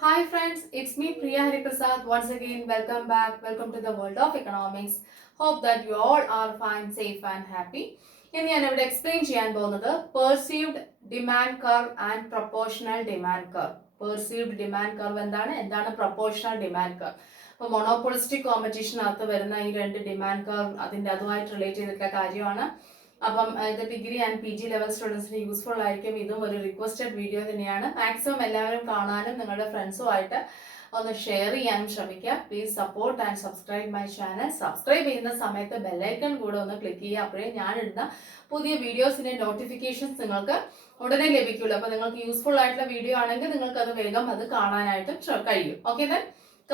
Hi friends, it's me Priya Hariprasad. Once again, welcome back. Welcome to the world of economics. Hope that you all are fine, safe and happy. ഇന്ന് ഞാൻ ഇവിടെ explain ചെയ്യാൻ പോകുന്നത് perceived demand curve and proportional demand curve. Perceived demand curve എന്താണ് proportional demand curve. അപ്പോൾ monopolistic കോമ്പറ്റീഷനകത്ത് വരുന്ന ഈ രണ്ട് ഡിമാൻഡ് കർവ് അതുമായിട്ട് റിലേറ്റ് ചെയ്തിട്ടുള്ള കാര്യമാണ്. അപ്പം ഇത് degree and P G level സ്റ്റുഡൻസിന് യൂസ്ഫുൾ ആയിരിക്കും. ഇതും ഒരു റിക്വസ്റ്റഡ് വീഡിയോ തന്നെയാണ്. മാക്സിമം എല്ലാവരും കാണാനും നിങ്ങളുടെ ഫ്രണ്ട്സുമായിട്ട് ഒന്ന് ഷെയർ ചെയ്യാനും ശ്രമിക്കുക. Please support and subscribe my channel. Subscribe ചെയ്യുന്ന സമയത്ത് ബെല്ലൈക്കൺ കൂടെ ഒന്ന് ക്ലിക്ക് ചെയ്യുക. അപ്പോഴേ ഞാൻ ഇടുന്ന പുതിയ വീഡിയോസിന്റെ നോട്ടിഫിക്കേഷൻസ് നിങ്ങൾക്ക് ഉടനെ ലഭിക്കുള്ളൂ. അപ്പോൾ നിങ്ങൾക്ക് യൂസ്ഫുൾ ആയിട്ടുള്ള വീഡിയോ ആണെങ്കിൽ നിങ്ങൾക്ക് അത് വേഗം അത് കാണാനായിട്ട് കഴിയും. Okay then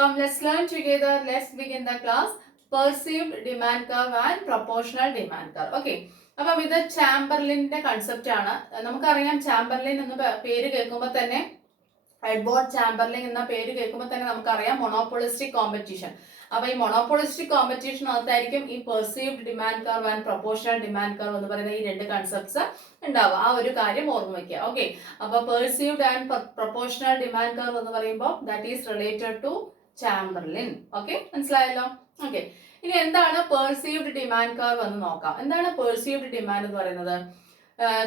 come let's learn together. Let's begin the class. Perceived demand curve and proportional demand curve. Okay, അപ്പം ഇത് ചാംബർലിന്റെ കൺസെപ്റ്റ് ആണ്. നമുക്കറിയാം ചാംബർലിൻ എന്ന പേര് കേൾക്കുമ്പോൾ തന്നെ, എഡ്വേർഡ് ചാംബർലിൻ എന്ന പേര് കേൾക്കുമ്പോൾ തന്നെ നമുക്കറിയാം മൊണോപോളിസ്റ്റിക് കോമ്പറ്റീഷൻ. അപ്പൊ ഈ മൊണോപോളിസ്റ്റിക് കോമ്പറ്റീഷനകത്തായിരിക്കും ഈ perceived demand curve and proportional demand curve എന്ന് പറയുന്ന ഈ രണ്ട് കൺസെപ്റ്റ്സ് ഉണ്ടാവുക. ആ ഒരു കാര്യം ഓർമ്മ വയ്ക്കുക. ഓക്കെ, അപ്പൊ perceived and proportional demand curve എന്ന് പറയുമ്പോൾ that is related to Chamberlin. Okay, മനസ്സിലായല്ലോ. ഓക്കെ, ഇനി എന്താണ് പെർസീവ്ഡ് ഡിമാൻഡ് കർവ് എന്ന് നോക്കാം. എന്താണ് പെർസീവ്ഡ് ഡിമാൻഡ് എന്ന് പറയുന്നത്?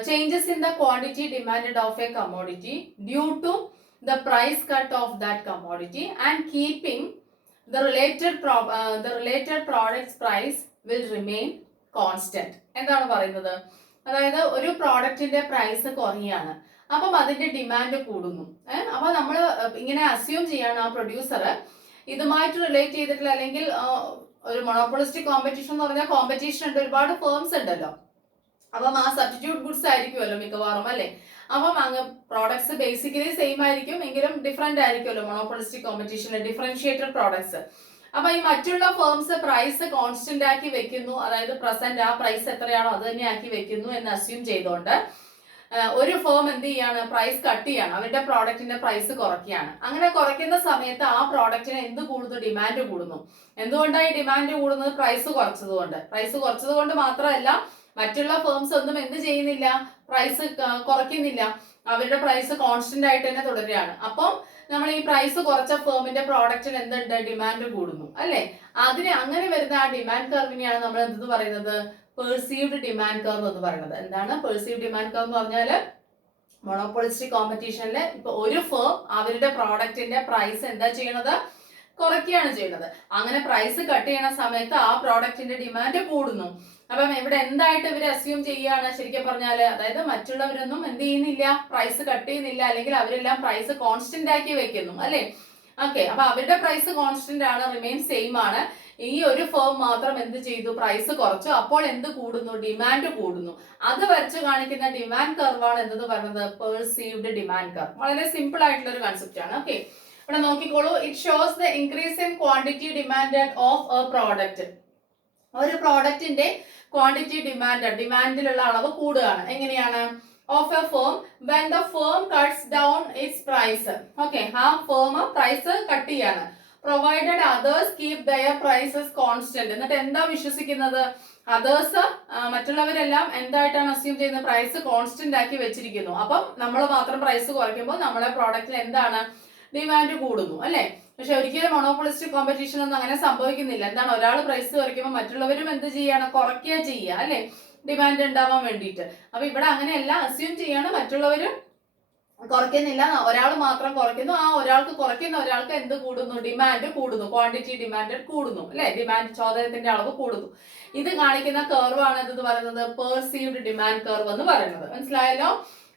Changes in the quantity demanded of a commodity due to the price cut of that commodity and keeping the related products price will remain constant. എന്താണ് പറയുന്നത്? അതായത് ഒരു പ്രോഡക്റ്റിന്റെ പ്രൈസ് കുറയാണ്, അപ്പം അതിന്റെ ഡിമാൻഡ് കൂടുന്നു. അപ്പൊ നമ്മൾ ഇങ്ങനെ അസ്യൂം ചെയ്യാണ് ആ പ്രൊഡ്യൂസർ ഇതുമായിട്ട് റിലേറ്റ് ചെയ്തിട്ടുള്ള, അല്ലെങ്കിൽ ഒരു മൊണോപോളിസ്റ്റിക് കോമ്പറ്റീഷൻ എന്ന് പറഞ്ഞാൽ കോമ്പറ്റീഷൻ ഉണ്ട്, ഒരുപാട് ഫേംസ് ഉണ്ടല്ലോ. അപ്പം ആ സബ്സ്റ്റിറ്റ്യൂട്ട് ഗുഡ്സ് ആയിരിക്കുമല്ലോ മിക്കവാറും, അല്ലെ? അപ്പം അങ്ങ് പ്രോഡക്ട്സ് ബേസിക്കലി സെയിം ആയിരിക്കും, എങ്കിലും ഡിഫറെന്റ് ആയിരിക്കുമല്ലോ മൊണോപോളിസ്റ്റിക് കോമ്പറ്റീഷനിൽ ഡിഫറൻഷിയേറ്റഡ് പ്രോഡക്ട്സ്. അപ്പൊ ഈ മറ്റുള്ള ഫേംസ് പ്രൈസ് കോൺസ്റ്റന്റ് ആക്കി വെക്കുന്നു, അതായത് പ്രസന്റ് ആ പ്രൈസ് എത്രയാണോ അത് തന്നെ ആക്കി വെക്കുന്നു എന്ന് അസ്യൂം ചെയ്തുകൊണ്ട് ഒരു ഫേം എന്ത് ചെയ്യാണ്? പ്രൈസ് കട്ട് ചെയ്യാണ്, അവരുടെ പ്രോഡക്റ്റിന്റെ പ്രൈസ് കുറയ്ക്കുകയാണ്. അങ്ങനെ കുറയ്ക്കുന്ന സമയത്ത് ആ പ്രോഡക്റ്റിന് എന്ത് കൂടുന്നു? ഡിമാൻഡ് കൂടുന്നു. എന്തുകൊണ്ടാണ് ഈ ഡിമാൻഡ് കൂടുന്നത്? പ്രൈസ് കുറച്ചതുകൊണ്ട് മാത്രമല്ല, മറ്റുള്ള ഫേംസ് ഒന്നും എന്ത് ചെയ്യുന്നില്ല? പ്രൈസ് കുറയ്ക്കുന്നില്ല, അവരുടെ പ്രൈസ് കോൺസ്റ്റന്റ് ആയിട്ട് തന്നെ തുടരുകയാണ്. അപ്പം നമ്മൾ ഈ പ്രൈസ് കുറച്ച ഫേമിന്റെ പ്രോഡക്റ്റിന് എന്തുണ്ട്? ഡിമാൻഡ് കൂടുന്നു, അല്ലെ? അങ്ങനെ വരുന്ന ആ ഡിമാൻഡ് കർവിനെയാണ് നമ്മൾ എന്തെന്ന് പറയുന്നത്? പെർസീവ്ഡ് ഡിമാൻഡ് കർവ് എന്ന് പറയുന്നത്. എന്താണ് പെർസീവ്ഡ് ഡിമാൻഡ് കർവ് എന്ന് പറഞ്ഞാൽ, മൊണോപോളിസ്റ്റിക് കോമ്പറ്റീഷനിൽ ഇപ്പൊ ഒരു ഫേം അവരുടെ പ്രോഡക്റ്റിന്റെ പ്രൈസ് എന്താ ചെയ്യണത്? കുറയ്ക്കുകയാണ് ചെയ്യുന്നത്. അങ്ങനെ പ്രൈസ് കട്ട് ചെയ്യുന്ന സമയത്ത് ആ പ്രോഡക്റ്റിന്റെ ഡിമാൻഡ് കൂടുന്നു. അപ്പം ഇവിടെ എന്തായിട്ട് ഇവർ അസ്യൂം ചെയ്യുകയാണ് ശരിക്കും പറഞ്ഞാല്? അതായത് മറ്റുള്ളവരൊന്നും എന്ത് ചെയ്യുന്നില്ല? പ്രൈസ് കട്ട് ചെയ്യുന്നില്ല, അല്ലെങ്കിൽ അവരെല്ലാം പ്രൈസ് കോൺസ്റ്റന്റ് ആക്കി വെക്കുന്നു, അല്ലെ? ഓക്കെ, അപ്പൊ അവരുടെ പ്രൈസ് കോൺസ്റ്റന്റ് ആണ്, റിമെയിൻ സെയിം ആണ്. ഈ ഒരു ഫേം മാത്രം എന്ത് ചെയ്തു? പ്രൈസ് കുറച്ചു. അപ്പോൾ എന്ത് കൂടുന്നു? ഡിമാൻഡ് കൂടുന്നു. അത് വരച്ച് കാണിക്കുന്ന ഡിമാൻഡ് കർവാണ് എന്തെന്ന് പറയുന്നത്? Perceived demand curve. വളരെ സിമ്പിൾ ആയിട്ടുള്ള ഒരു കൺസെപ്റ്റ് ആണ്. ഓക്കെ, ഇവിടെ നോക്കിക്കോളൂ. It shows the increase in quantity demanded of a product. ഒരു പ്രോഡക്റ്റിന്റെ ക്വാണ്ടിറ്റി ഡിമാൻഡിലുള്ള അളവ് കൂടുകയാണ്. എങ്ങനെയാണ്? Of a firm when the firm cuts down its price. Okay, ആ ഫേം പ്രൈസ് കട്ട് ചെയ്യാണ്. Provided others keep their prices constant. എന്നിട്ട് എന്താ വിശ്വസിക്കുന്നത്? അതേഴ്സ്, മറ്റുള്ളവരെല്ലാം എന്തായിട്ടാണ് അസ്യൂം ചെയ്യുന്നത്? പ്രൈസ് കോൺസ്റ്റന്റ് ആക്കി വെച്ചിരിക്കുന്നു. അപ്പം നമ്മൾ മാത്രം പ്രൈസ് കുറയ്ക്കുമ്പോൾ നമ്മളെ പ്രോഡക്റ്റിൽ എന്താണ്? ഡിമാൻഡ് കൂടുന്നു, അല്ലെ? പക്ഷെ ഒരിക്കലും മൊണോപോളിസ്റ്റിക് കോമ്പറ്റീഷൻ ഒന്നും അങ്ങനെ സംഭവിക്കുന്നില്ല. എന്താണ്? ഒരാൾ പ്രൈസ് കുറയ്ക്കുമ്പോൾ മറ്റുള്ളവരും എന്ത് ചെയ്യാണ്? കുറയ്ക്കുക ചെയ്യുക, അല്ലെ? ഡിമാൻഡ് ഉണ്ടാവാൻ വേണ്ടിയിട്ട്. അപ്പൊ ഇവിടെ അങ്ങനെയല്ല, അസ്യൂം ചെയ്യാണ് മറ്റുള്ളവരും കുറയ്ക്കുന്നില്ല, ഒരാൾ മാത്രം കുറയ്ക്കുന്നു. ആ ഒരാൾക്ക് കുറയ്ക്കുന്ന ഒരാൾക്ക് എന്ത് കൂടുന്നു? ഡിമാൻഡ് കൂടുന്നു, ക്വാണ്ടിറ്റി ഡിമാൻഡ് കൂടുന്നു, അല്ലെ? ഡിമാൻഡ് ചോദനത്തിന്റെ അളവ് കൂടുന്നു. ഇത് കാണിക്കുന്ന കർവ് ആണ് എന്ന് പറയുന്നത് പെർസീവ്ഡ് ഡിമാൻഡ് കർവ് എന്ന് പറയുന്നത്. മനസ്സിലായല്ലോ?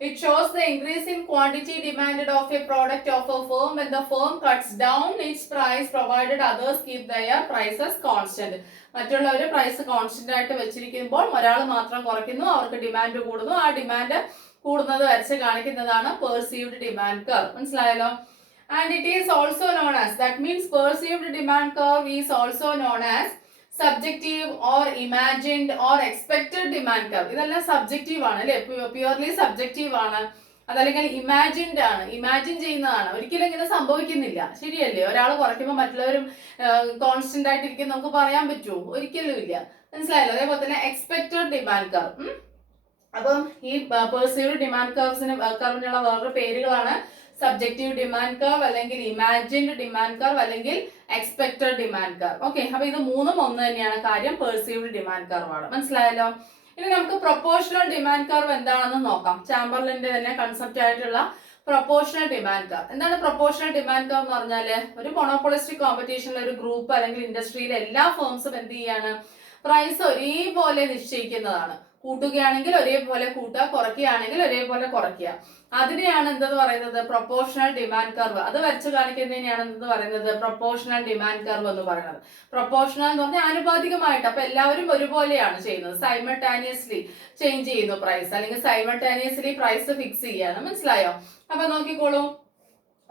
It shows the increase in quantity demanded of a product of a firm when the firm cuts down its price provided others keep their prices constant. മറ്റുള്ളവർ പ്രൈസ് കോൺസ്റ്റന്റ് ആയിട്ട് വെച്ചിരിക്കുമ്പോൾ ഒരാൾ മാത്രം കുറയ്ക്കുന്നു, അവർക്ക് demand കൂടുന്നു. ആ ഡിമാൻഡ് കൂടുന്നത് വരച്ച് കാണിക്കുന്നതാണ് പെർസീവ്ഡ് ഡിമാൻഡ് കർവ്. മനസ്സിലായല്ലോ? And it is also known as, that means perceived demand curve is also known as subjective or imagined or expected demand curve. ഇതെല്ലാം സബ്ജക്റ്റീവ് ആണ്, അല്ലെ? പ്യുവർലി സബ്ജക്റ്റീവ് ആണ്. അതല്ലെങ്കിൽ ഇമാജിൻഡ് ആണ്, ഇമാജിൻ ചെയ്യുന്നതാണ്. ഒരിക്കലും ഇങ്ങനെ സംഭവിക്കുന്നില്ല, ശരിയല്ലേ? ഒരാൾ കുറയ്ക്കുമ്പോൾ മറ്റുള്ളവരും കോൺസ്റ്റന്റ് ആയിട്ടിരിക്കും നമുക്ക് പറയാൻ പറ്റുമോ? ഒരിക്കലും ഇല്ല. മനസ്സിലായല്ലോ? അതേപോലെ തന്നെ എക്സ്പെക്റ്റഡ് ഡിമാൻഡ് കർവ്. അപ്പം ഈ പെർസീവ്ഡ് ഡിമാൻഡ് കർവിനുള്ള വേറൊരു പേരുകളാണ് സബ്ജക്റ്റീവ് ഡിമാൻഡ് കർവ് അല്ലെങ്കിൽ ഇമാജിൻഡ് ഡിമാൻഡ് കർവ് അല്ലെങ്കിൽ എക്സ്പെക്ടഡ് ഡിമാൻഡ് കർവ്. ഓക്കെ, അപ്പൊ ഇത് മൂന്നും ഒന്ന് തന്നെയാണ് കാര്യം, പെർസീവ്ഡ് ഡിമാൻഡ് കർവ് ആണ്. മനസ്സിലായല്ലോ? ഇനി നമുക്ക് പ്രൊപ്പോർഷണൽ ഡിമാൻഡ് കർവ് എന്താണെന്ന് നോക്കാം. ചാമ്പർലിന്റെ തന്നെ കൺസെപ്റ്റ് ആയിട്ടുള്ള പ്രൊപ്പോർഷണൽ ഡിമാൻഡ് കർവ്. എന്താണ് പ്രൊപ്പോർഷണൽ ഡിമാൻഡ് കർവ് എന്ന് പറഞ്ഞാല്, ഒരു മൊണോപോളിസ്റ്റിക് കോമ്പറ്റീഷനിലെ ഒരു ഗ്രൂപ്പ് അല്ലെങ്കിൽ ഇൻഡസ്ട്രിയിലെ എല്ലാ ഫേംസും എന്ത് ചെയ്യാണ്, പ്രൈസ് ഒരേപോലെ നിശ്ചയിക്കുന്നതാണ്. കൂട്ടുകയാണെങ്കിൽ ഒരേപോലെ കൂട്ടുക, കുറയ്ക്കുകയാണെങ്കിൽ ഒരേപോലെ കുറയ്ക്കുക. അതിനെയാണ് എന്തെന്ന് പറയുന്നത്, പ്രൊപ്പോർഷണൽ ഡിമാൻഡ് കർവ്. അത് വരച്ച് കാണിക്കുന്നതിനെയാണ് എന്തെന്ന് പറയുന്നത്, പ്രൊപ്പോർഷണൽ ഡിമാൻഡ് കർവ് എന്ന് പറയുന്നത്. പ്രൊപ്പോർഷണൽ എന്ന് പറഞ്ഞാൽ ആനുപാതികമായിട്ട്, അപ്പൊ എല്ലാവരും ഒരുപോലെയാണ് ചെയ്യുന്നത്. സൈമൾട്ടാനിയസ്ലി ചേഞ്ച് ചെയ്യുന്നു പ്രൈസ്, അല്ലെങ്കിൽ സൈമൾട്ടാനിയസ്ലി പ്രൈസ് ഫിക്സ് ചെയ്യാണ്. മനസ്സിലായോ? അപ്പൊ നോക്കിക്കോളൂ.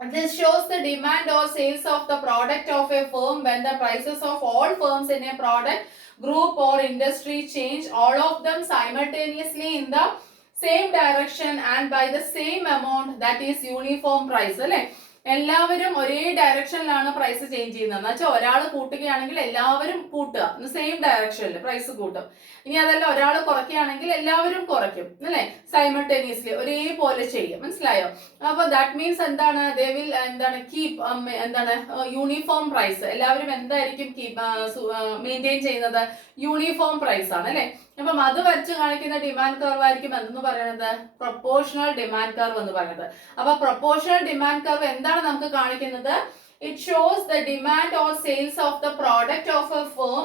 This shows the demand or sales of the product of a firm when the prices of all firms in a product group or industry change, all of them simultaneously in the same direction and by the same amount, that is uniform price. അല്ലെ, എല്ലാവരും ഒരേ ഡയറക്ഷനിലാണ് price change ചെയ്യുന്നത്. എന്ന് വെച്ചാൽ ഒരാൾ കൂട്ടുകയാണെങ്കിൽ എല്ലാവരും കൂട്ടുക, സെയിം ഡയറക്ഷനിൽ പ്രൈസ് കൂട്ടും. ഇനി അതല്ല, ഒരാൾ കുറയ്ക്കുകയാണെങ്കിൽ എല്ലാവരും കുറയ്ക്കും. അല്ലെ, സൈമൾട്ടേനിയസ്ലി ഒരേപോലെ ചെയ്യും. മനസ്സിലായോ? അപ്പൊ ദാറ്റ് മീൻസ് എന്താണ്, they will keep uniform price. എല്ലാവരും എന്തായിരിക്കും മെയിൻറ്റെയിൻ ചെയ്യുന്നത്, യൂണിഫോം പ്രൈസ് ആണ്. അല്ലെ, അപ്പം അത് വരച്ച് കാണിക്കുന്ന ഡിമാൻഡ് കർവ് ആയിരിക്കും എന്തെന്ന് പറയുന്നത്, പ്രൊപ്പോർഷണൽ ഡിമാൻഡ് കർവ് എന്ന് പറയുന്നത്. അപ്പൊ പ്രൊപ്പോർഷണൽ ഡിമാൻഡ് കർവ് എന്താണ് നമുക്ക് കാണിക്കുന്നത്, it shows the demand or sales of the product of a firm.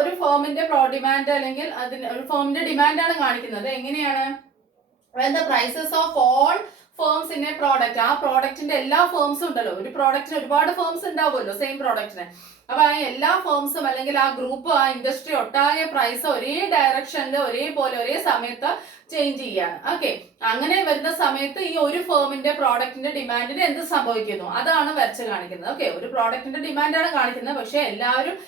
ഒരു ഫേമിന്റെ ഡിമാൻഡ് അല്ലെങ്കിൽ ഒരു ഫേമിന്റെ ഡിമാൻഡാണ് കാണിക്കുന്നത്. എങ്ങനെയാണ്, when the prices of all firms in a product, ആ പ്രോഡക്റ്റിന്റെ എല്ലാ ഫേംസും ഉണ്ടല്ലോ, ഒരു പ്രോഡക്റ്റിന് ഒരുപാട് ഫേംസ് ഉണ്ടാവുമല്ലോ സെയിം പ്രോഡക്റ്റിന്. അപ്പൊ ആ എല്ലാ ഫേംസും അല്ലെങ്കിൽ ആ ഗ്രൂപ്പ്, ആ ഇൻഡസ്ട്രി ഒട്ടാകെ പ്രൈസ് ഒരേ ഡയറക്ഷനിൽ ഒരേപോലെ ഒരേ സമയത്ത് ചേഞ്ച് ചെയ്യാണ്. ഓക്കെ, അങ്ങനെ വരുന്ന സമയത്ത് ഈ ഒരു ഫേമിന്റെ പ്രോഡക്റ്റിന്റെ ഡിമാൻഡിന് എന്ത് സംഭവിക്കുന്നു അതാണ് വരച്ച് കാണിക്കുന്നത്. ഓക്കെ, ഒരു പ്രോഡക്റ്റിന്റെ ഡിമാൻഡാണ് കാണിക്കുന്നത്, പക്ഷെ എല്ലാവരും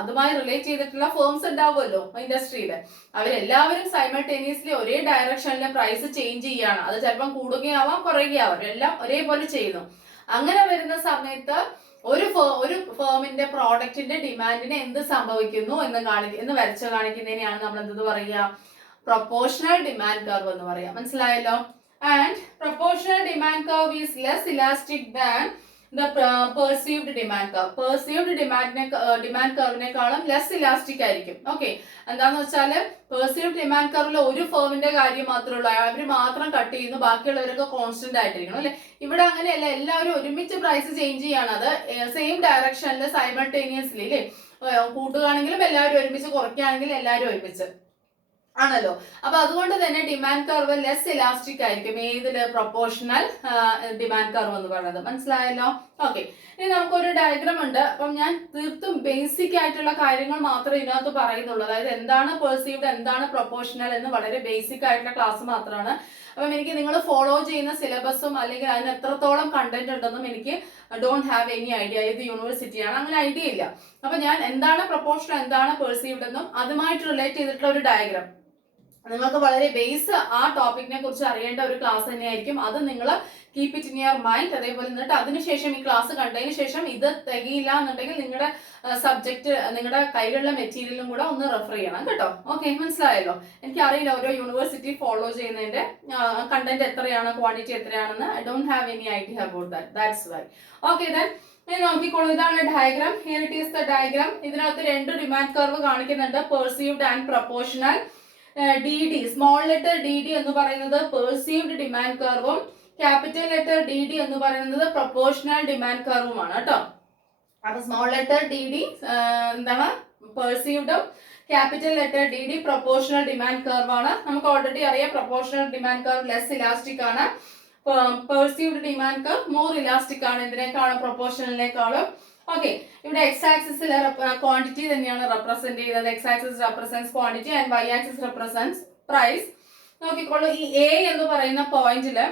അതുമായി റിലേറ്റ് ചെയ്തിട്ടുള്ള ഫേംസ് ഉണ്ടാവുമല്ലോ ഇൻഡസ്ട്രിയിൽ, അവരെല്ലാവരും സൈമൾട്ടേനിയസ്ലി ഒരേ ഡയറക്ഷനിൽ പ്രൈസ് ചേഞ്ച് ചെയ്യാണ്. അത് ചിലപ്പം കൂടുകയാവാം കുറയുകയാവാം, എല്ലാം ഒരേപോലെ ചെയ്യുന്നു. അങ്ങനെ വരുന്ന സമയത്ത് ഒരു ഫേമിന്റെ പ്രോഡക്റ്റിന്റെ ഡിമാൻഡിന് എന്ത് സംഭവിക്കുന്നു എന്ന് വരച്ച് കാണിക്കുന്നതിനെയാണ് നമ്മൾ എന്ത് പറയുക, പ്രൊപ്പോർഷണൽ ഡിമാൻഡ് കർവ് എന്ന് പറയാം. മനസ്സിലായല്ലോ? And proportional demand curve is less elastic than the perceived demand curve. Perceived demand കർവിനേക്കാളും ലെസ് ഇലാസ്റ്റിക് ആയിരിക്കും. ഓക്കെ, എന്താന്ന് വെച്ചാല് പെർസീവ്ഡ് ഡിമാൻഡ് കർവിൽ ഒരു ഫേമിന്റെ കാര്യം മാത്രമേ ഉള്ളൂ, അവർ മാത്രം കട്ട് ചെയ്യുന്നു, ബാക്കിയുള്ളവരൊക്കെ കോൺസ്റ്റന്റ് ആയിട്ടിരിക്കണം. അല്ലെ, ഇവിടെ അങ്ങനെയല്ല, എല്ലാവരും ഒരുമിച്ച് പ്രൈസ് ചേഞ്ച് ചെയ്യാണ്. അത് സെയിം ഡയറക്ഷനിൽ സൈമൾട്ടേനിയസ്ലി, അല്ലെ, കൂട്ടുകയാണെങ്കിലും എല്ലാവരും ഒരുമിച്ച്, കുറയ്ക്കുകയാണെങ്കിലും എല്ലാവരും ഒരുമിച്ച് ആണല്ലോ. അപ്പൊ അതുകൊണ്ട് തന്നെ ഡിമാൻഡ് കർവ് ലെസ് ഇലാസ്റ്റിക് ആയിരിക്കും ഏതില്, പ്രൊപ്പോർഷണൽ ഡിമാൻഡ് കർവ് എന്ന് പറയുന്നത്. മനസ്സിലായല്ലോ? ഓക്കെ, ഇനി നമുക്കൊരു ഡയഗ്രാം ഉണ്ട്. അപ്പം ഞാൻ തീർത്തും ബേസിക് ആയിട്ടുള്ള കാര്യങ്ങൾ മാത്രമേ ഇതിനകത്ത് പറയുന്നുള്ളൂ. അതായത് എന്താണ് പെർസീവ്ഡ്, എന്താണ് പ്രൊപ്പോർഷണൽ എന്ന് വളരെ ബേസിക് ആയിട്ടുള്ള ക്ലാസ് മാത്രമാണ്. അപ്പം എനിക്ക് നിങ്ങൾ ഫോളോ ചെയ്യുന്ന സിലബസും അല്ലെങ്കിൽ അതിന് എത്രത്തോളം കണ്ടന്റ് ഉണ്ടെന്നും എനിക്ക് ഡോണ്ട് ഹാവ് എനി ഐഡിയ. ഏത് യൂണിവേഴ്സിറ്റിയാണ് അങ്ങനെ ഐഡിയ ഇല്ല. അപ്പൊ ഞാൻ എന്താണ് പ്രൊപ്പോർഷണൽ, എന്താണ് പെർസീവ്ഡ് എന്നും അതുമായിട്ട് റിലേറ്റ് ചെയ്തിട്ടുള്ള ഒരു ഡയഗ്രാം നിങ്ങൾക്ക് വളരെ ബേസ് ആ ടോപ്പിക്കിനെ കുറിച്ച് അറിയേണ്ട ഒരു ക്ലാസ് തന്നെയായിരിക്കും. അത് നിങ്ങൾ keep it in your mind. അതേപോലെ എന്നിട്ട് അതിനുശേഷം ഈ ക്ലാസ് കണ്ടതിന് ശേഷം ഇത് തികയില്ല എന്നുണ്ടെങ്കിൽ നിങ്ങളുടെ സബ്ജക്ട്, നിങ്ങളുടെ കയ്യിലുള്ള മെറ്റീരിയലും കൂടെ ഒന്ന് റെഫർ ചെയ്യണം കേട്ടോ. ഓക്കെ, മനസ്സിലായല്ലോ? എനിക്കറിയില്ല ഓരോ യൂണിവേഴ്സിറ്റി ഫോളോ ചെയ്യുന്നതിന്റെ കണ്ടന്റ് എത്രയാണ്, ക്വാണ്ടിറ്റി എത്രയാണെന്ന്. I don't have any idea about that. That's why. Okay, then നോക്കിക്കോളൂ, ഇതാണ് diagram. Here it is the diagram. ഇതിനകത്ത് രണ്ട് ഡിമാൻഡ് കർവ് കാണിക്കുന്നുണ്ട്, perceived and proportional. DD, small letter DD എന്ന് പറയുന്നത് പെർസീവ്ഡ് ഡിമാൻഡ് കർവും ക്യാപിറ്റൽ ലെറ്റർ DD എന്ന് പറയുന്നത് പ്രൊപ്പോർഷണൽ ഡിമാൻഡ് കർവുമാണ് കേട്ടോ. അപ്പൊ സ്മോൾ ലെറ്റർ DD എന്താണ്, പെർസീവ്ഡും capital letter DD proportional demand curve ആണ്. നമുക്ക് ഓൾറെഡി അറിയാം proportional demand curve less elastic ആണ്, perceived demand curve more elastic ആണ് ഇതിനേക്കാളും, പ്രൊപ്പോർഷണലിനേക്കാളും. ഓക്കെ, ഇവിടെ എക്സ് ആക്സിസിൽ ക്വാണ്ടിറ്റി തന്നെയാണ് റെപ്രസെന്റ് ചെയ്യുന്നത്. X axis represents quantity and Y axis represents price. നോക്കിക്കോളൂ, ഈ എ എന്ന് പറയുന്ന പോയിന്റില്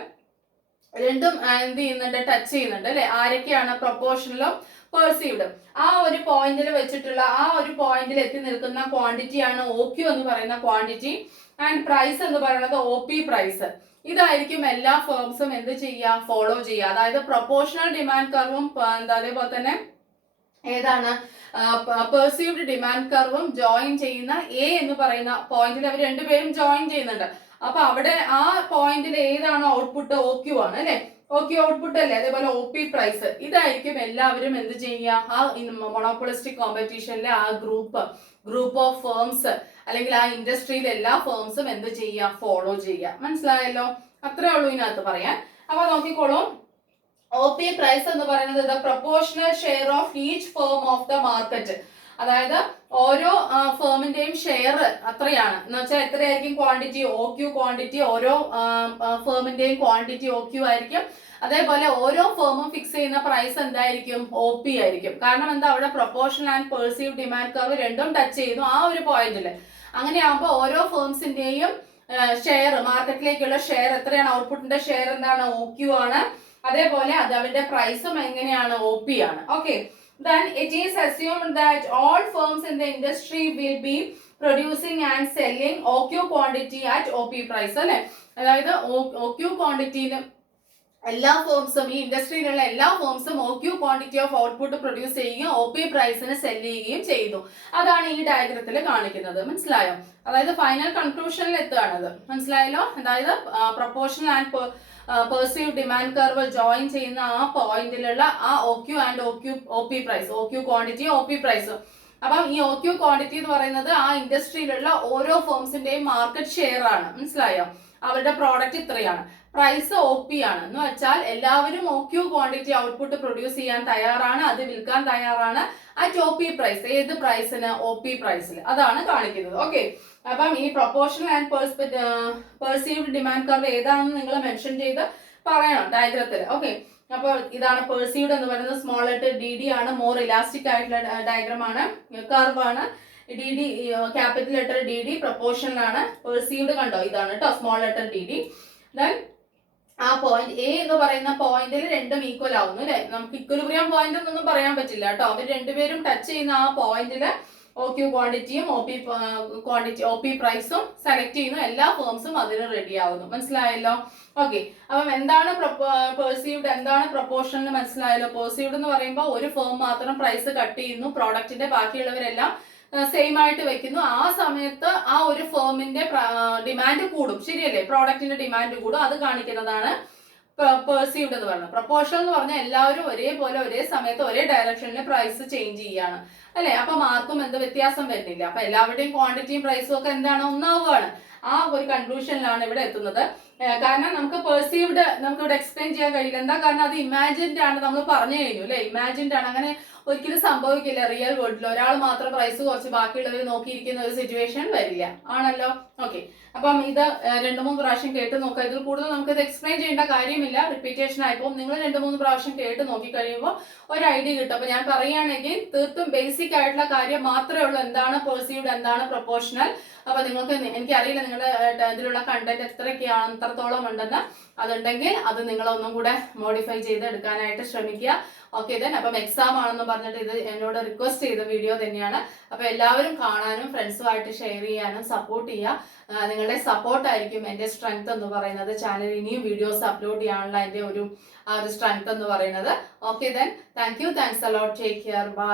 രണ്ടും എന്ത് ചെയ്യുന്നുണ്ട്, ടച്ച് ചെയ്യുന്നുണ്ട് അല്ലെ. ആരൊക്കെയാണ്, പ്രൊപ്പോർഷണലും പെർസീവ്ഡും. ആ ഒരു പോയിന്റിൽ വെച്ചിട്ടുള്ള, ആ ഒരു പോയിന്റിൽ എത്തി നിൽക്കുന്ന ക്വാണ്ടിറ്റിയാണ് OQ എന്ന് പറയുന്ന ക്വാണ്ടിറ്റി, ആൻഡ് പ്രൈസ് എന്ന് പറയുന്നത് OP പ്രൈസ്. ഇതായിരിക്കും എല്ലാ ഫേംസും എന്ത് ചെയ്യുക, ഫോളോ ചെയ്യുക. അതായത് പ്രൊപ്പോർഷണൽ ഡിമാൻഡ് കർവും അതേപോലെ തന്നെ ഏതാണ്, പെർസീവ്ഡ് ഡിമാൻഡ് കർവും ജോയിൻ ചെയ്യുന്ന എ എന്ന് പറയുന്ന പോയിന്റിൽ അവർ രണ്ടുപേരും ജോയിൻ ചെയ്യുന്നുണ്ട്. അപ്പൊ അവിടെ ആ പോയിന്റിൽ ഏതാണ് ഔട്ട്പുട്ട്, OQ ആണ് അല്ലെ. ഓക്കെ ഔട്ട്പുട്ട് അല്ലേ, അതേപോലെ ഒ പി പ്രൈസ്, ഇതായിരിക്കും എല്ലാവരും എന്ത് ചെയ്യുക, ആ മൊണോപ്പൊളിസ്റ്റിക് കോമ്പറ്റീഷനിലെ ആ ഗ്രൂപ്പ് ഓഫ് ഫേംസ് അല്ലെങ്കിൽ ആ ഇൻഡസ്ട്രിയിലെ എല്ലാ ഫേംസും എന്ത് ചെയ്യുക, ഫോളോ ചെയ്യുക. മനസ്സിലായല്ലോ? അത്രേ ഉള്ളൂ ഇതിനകത്ത് പറയാൻ. അപ്പൊ നോക്കിക്കോളൂ, ഒ പി പ്രൈസ് എന്ന് പറയുന്നത് the proportional share of each firm of the market. അതായത് ഓരോ ഫേമിന്റെയും ഷെയർ അത്രയാണ് എന്ന് വെച്ചാൽ എത്രയായിരിക്കും ക്വാണ്ടിറ്റി, ഒ ക്യു ക്വാണ്ടിറ്റി, ഓരോ ഫേമിന്റെയും ക്വാണ്ടിറ്റി ഒ ക്യു ആയിരിക്കും. അതേപോലെ ഓരോ ഫേമും ഫിക്സ് ചെയ്യുന്ന പ്രൈസ് എന്തായിരിക്കും, ഒ പി ആയിരിക്കും. കാരണം എന്താ, അവിടെ proportional and perceive demand curve രണ്ടും ടച്ച് ചെയ്യുന്നു ആ ഒരു പോയിന്റില്. അങ്ങനെയാകുമ്പോൾ ഓരോ ഫേംസിന്റെയും ഷെയർ, മാർക്കറ്റിലേക്കുള്ള ഷെയർ എത്രയാണ്, ഔട്ട്പുട്ടിന്റെ ഷെയർ എന്താണ്, ഒ ക്യു ആണ്. അതേപോലെ അത് അവരുടെ പ്രൈസും എങ്ങനെയാണ്, ഒ പി ആണ്. Okay, then it is assumed that all firms in the industry will be producing and selling OQ quantity at OP price അല്ലെ. അതായത് OQ ക്വാണ്ടിറ്റിയിൽ എല്ലാ ഫേംസും, ഈ ഇൻഡസ്ട്രിയിലുള്ള എല്ലാ ഫേംസും OQ quantity of output produce ചെയ്യുകയും OP പ്രൈസിന് സെല് ചെയ്യുകയും ചെയ്യുന്നു. അതാണ് ഈ ഡയഗ്രത്തിൽ കാണിക്കുന്നത്. മനസ്സിലായോ? അതായത് ഫൈനൽ കൺക്ലൂഷനിൽ എത്തുകയാണത്. മനസ്സിലായല്ലോ? അതായത് proportional and perceive demand curve join ചെയ്യുന്ന ആ പോയിന്റിലുള്ള ആ OQ and OP price, OQ quantity OP price. അപ്പം ഈ OQ ക്വാണ്ടിറ്റി എന്ന് പറയുന്നത് ആ ഇൻഡസ്ട്രിയിലുള്ള ഓരോ ഫേംസിന്റെയും മാർക്കറ്റ് ഷെയർ ആണ്. മനസ്സിലായോ? അവരുടെ പ്രോഡക്റ്റ് ഇത്രയാണ്. പ്രൈസ് OP ആണ് എന്ന് വെച്ചാൽ എല്ലാവരും OQ ക്വാണ്ടിറ്റി ഔട്ട്പുട്ട് പ്രൊഡ്യൂസ് ചെയ്യാൻ തയ്യാറാണ്, അത് വിൽക്കാൻ തയ്യാറാണ് അറ്റ് OP പ്രൈസ്. ഏത് പ്രൈസിന്, OP പ്രൈസിൽ. അതാണ് കാണിക്കുന്നത്. ഓക്കെ, അപ്പം ഈ proportional and perceived demand curve ഏതാണെന്ന് നിങ്ങൾ മെൻഷൻ ചെയ്ത് പറയണം ഡയഗ്രത്തിൽ. ഓക്കെ, അപ്പോൾ ഇതാണ് പെർസീവ്ഡ് എന്ന് പറയുന്നത് സ്മോൾ ലെറ്റർ DD ആണ്, മോർ ഇലാസ്റ്റിക് ആയിട്ടുള്ള ഡയഗ്രാം ആണ്, കർവ് ആണ്. DD capital letter DD proportional ആണ്. പെർസീവ്ഡ് കണ്ടോ, ഇതാണ് കേട്ടോ സ്മോൾ ലെറ്റർ DD. ദെൻ ആ പോയിന്റ് എ എന്ന് പറയുന്ന പോയിന്റിൽ രണ്ടും ഈക്വൽ ആവുന്നു അല്ലെ. നമുക്ക് ഇക്വലിബ്രിയം പോയിന്റ് എന്നൊന്നും പറയാൻ പറ്റില്ല കേട്ടോ. അവർ രണ്ടുപേരും ടച്ച് ചെയ്യുന്ന ആ പോയിന്റില് OQ ക്വാണ്ടിറ്റിയും OP പ്രൈസും സെലക്ട് ചെയ്യുന്നു. എല്ലാ ഫേംസും അതിന് റെഡി ആവുന്നു. മനസ്സിലായല്ലോ? ഓക്കെ, അപ്പം എന്താണ് പെർസീവ്ഡ്, എന്താണ് പ്രൊപ്പോർഷണൽ മനസ്സിലായല്ലോ? പെർസീവ്ഡ് എന്ന് പറയുമ്പോൾ ഒരു ഫേം മാത്രം പ്രൈസ് കട്ട് ചെയ്യുന്നു, പ്രോഡക്റ്റിന്റെ ബാക്കിയുള്ളവരെല്ലാം സെയിം ആയിട്ട് വെക്കുന്നു. ആ സമയത്ത് ആ ഒരു ഫേമിന്റെ ഡിമാൻഡ് കൂടും, ശരിയല്ലേ? പ്രോഡക്റ്റിന്റെ ഡിമാൻഡ് കൂടും, അത് കാണിക്കുന്നതാണ് പെർസീവ്ഡ് എന്ന് പറയുന്നത്. പ്രൊപ്പോർഷണൽ എന്ന് പറഞ്ഞാൽ എല്ലാവരും ഒരേപോലെ ഒരേ സമയത്ത് ഒരേ ഡയറക്ഷനിൽ പ്രൈസ് ചേഞ്ച് ചെയ്യാണ് അല്ലെ. അപ്പൊ മാർക്കും എന്ത് വ്യത്യാസം വരുന്നില്ല. അപ്പൊ എല്ലാവരുടെയും ക്വാണ്ടിറ്റിയും പ്രൈസും ഒക്കെ എന്താണ്, ഒന്നാവുകയാണ്. ആ ഒരു കൺക്ലൂഷനിലാണ് ഇവിടെ എത്തുന്നത്. കാരണം നമുക്ക് പെർസീവ്ഡ് നമുക്ക് ഇവിടെ എക്സ്പ്ലെയിൻ ചെയ്യാൻ കഴിയില്ല. എന്താ കാരണം, അത് ഇമാജിൻഡ് ആണ്, നമ്മൾ പറഞ്ഞു കഴിഞ്ഞു അല്ലെ. ഇമാജിൻഡ് ആണ്, അങ്ങനെ ഒരിക്കലും സംഭവിക്കില്ല റിയൽ വേൾഡിൽ. ഒരാൾ മാത്രം പ്രൈസ് കുറച്ച് ബാക്കിയുള്ളവർ നോക്കിയിരിക്കുന്ന ഒരു സിറ്റുവേഷൻ വരില്ല, ആണല്ലോ. ഓക്കെ, അപ്പം ഇത് 2-3 പ്രാവശ്യം കേട്ട് നോക്കുക. ഇതിൽ കൂടുതൽ നമുക്കിത് എക്സ്പ്ലെയിൻ ചെയ്യേണ്ട കാര്യമില്ല, റിപ്പീറ്റേഷൻ ആയിപ്പോൾ. നിങ്ങൾ 2-3 പ്രാവശ്യം കേട്ട് നോക്കി കഴിയുമ്പോൾ ഒരു ഐഡിയ കിട്ടും. അപ്പൊ ഞാൻ പറയുകയാണെങ്കിൽ തീർത്തും ബേസിക് ആയിട്ടുള്ള കാര്യം മാത്രമേ ഉള്ളൂ, എന്താണ് പെർസീവ്ഡ്, എന്താണ് പ്രൊപ്പോർഷണൽ. അപ്പൊ നിങ്ങൾക്ക്, എനിക്കറിയില്ല നിങ്ങളുടെ ഇതിലുള്ള കണ്ടന്റ് എത്രത്തോളം ഉണ്ടെന്ന്. അതുണ്ടെങ്കിൽ അത് നിങ്ങൾ ഒന്നും കൂടെ മോഡിഫൈ ചെയ്ത് എടുക്കാനായിട്ട് ശ്രമിക്കുക. ഓക്കെ, ദെൻ അപ്പം എക്സാം ആണെന്ന് പറഞ്ഞിട്ട് ഇത് എന്നോട് റിക്വസ്റ്റ് ചെയ്ത വീഡിയോ തന്നെയാണ്. അപ്പൊ എല്ലാവരും കാണാനും ഫ്രണ്ട്സുമായിട്ട് ഷെയർ ചെയ്യാനും സപ്പോർട്ട് ചെയ്യുക. നിങ്ങളുടെ സപ്പോർട്ടായിരിക്കും എൻ്റെ സ്ട്രെങ്ത് എന്ന് പറയുന്നത്. ചാനൽ ഇനിയും വീഡിയോസ് അപ്ലോഡ് ചെയ്യാനുള്ള എൻ്റെ ഒരു സ്ട്രെങ്ത് എന്ന് പറയുന്നത്. Okay, then thank you, thanks a lot, take care, by.